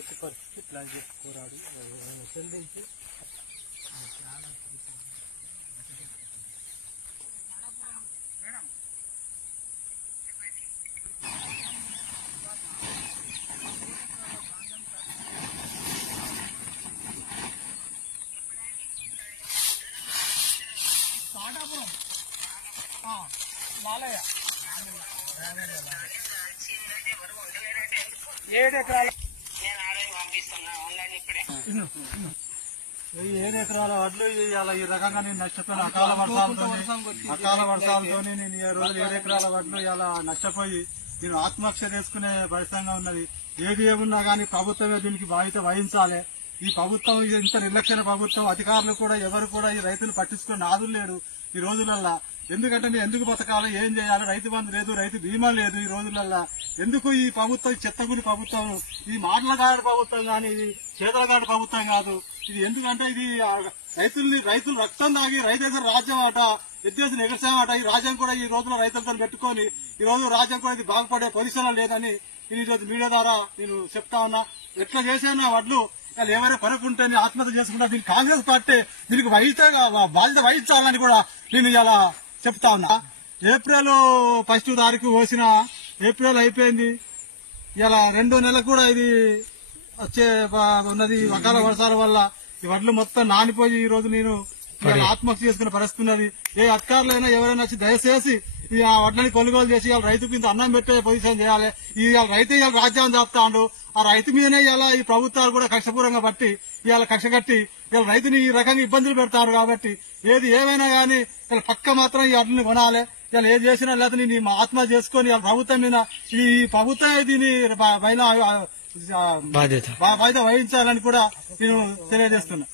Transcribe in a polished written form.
రైతు పరిస్థితి ఇట్లా పోరాడు చెల్లించి మాలయ్య 7 ఎకరాల 7 ఎకరాల వడ్లు ఇవాళ ఈ రకంగా నేను నష్టపోయిన అకాల వర్షాలతో నేను ఈ రోజు 7 ఎకరాల వడ్లు ఇలా నష్టపోయి నేను ఆత్మహత్య చేసుకునే పరిస్థితిగా ఉన్నది. ఏది ఏమున్నా గానీ ప్రభుత్వమే దీనికి బాధ్యత వహించాలి. ఈ ప్రభుత్వం ఇంత నిర్లక్ష్య ప్రభుత్వం, అధికారులు కూడా ఎవరు కూడా ఈ రైతులు పట్టించుకునే నాదులు లేడు ఈ రోజులల్లా. ఎందుకంటే ఎందుకు బతకాలి, ఏం చేయాలి, రైతు బంధు లేదు, రైతు బీమా లేదు ఈ రోజులల్లా. ఎందుకు ఈ ప్రభుత్వం చెత్తగుడి ప్రభుత్వం, ఇది మాటలగాడి ప్రభుత్వం గాని ఇది చేతలగాడి ప్రభుత్వం కాదు. ఇది ఎందుకంటే ఇది రైతులు రక్తం తాగి రైతు రాజ్యం ఆట ఎత్తేసిన ఎగర్చామట. ఈ రాజ్యం కూడా ఈ రోజులో రైతులతో పెట్టుకొని ఈ రోజు రాజ్యం కూడా ఇది బాగుపడే పొజిషన్ లేదని ఈ రోజు మీడియా ద్వారా నేను చెప్తా ఉన్నా. ఎట్లా చేసినా వడ్లు వాళ్ళు ఏమైనా కొనుక్కుంటే ఆత్మహత్య చేసుకుంటా. దీనికి కాంగ్రెస్ పార్టీ దీనికి బాధ్యత వహించాలని కూడా నేను ఇలా చెప్తా ఉన్నా. ఏప్రిల్ 1వ తారీఖు పోసిన ఏప్రిల్ అయిపోయింది. ఇలా 2 నెలలకు కూడా ఇది వచ్చే ఉన్నది. అకాల వర్షాల వల్ల ఈ వడ్లు మొత్తం నానిపోయి ఈ రోజు నేను ఆత్మహత్య చేసుకునే పరిస్థితి ఉన్నది. ఏ అధికారులైనా ఎవరైనా వచ్చి దయచేసి ఈ వడ్లని కొనుగోలు చేసి ఇవాళ రైతుకు ఇంత అన్నం పెట్టే పొజిషన్ చేయాలి. ఇవాళ రైతు ఇవాళ రాజ్యాన్ని చేస్తాడు. ఆ రైతు మీదనే ఇలా ఈ ప్రభుత్వాలు కూడా కక్షపూర్వంగా బట్టి ఇవాళ కక్ష కట్టి ఇవాళ రైతుని ఈ రకంగా ఇబ్బందులు పెడతారు. కాబట్టి ఏది ఏమైనా గానీ ఇలా పక్క మాత్రం ఈ వడ్లని కొనాలి. ఇలా ఏది చేసినా లేదా నేను ఆత్మహత్య చేసుకుని ఇవాళ ప్రభుత్వం మీద ఈ ప్రభుత్వమే దీని పైన బాధ్యత వహించాలని కూడా నేను తెలియజేస్తున్నా.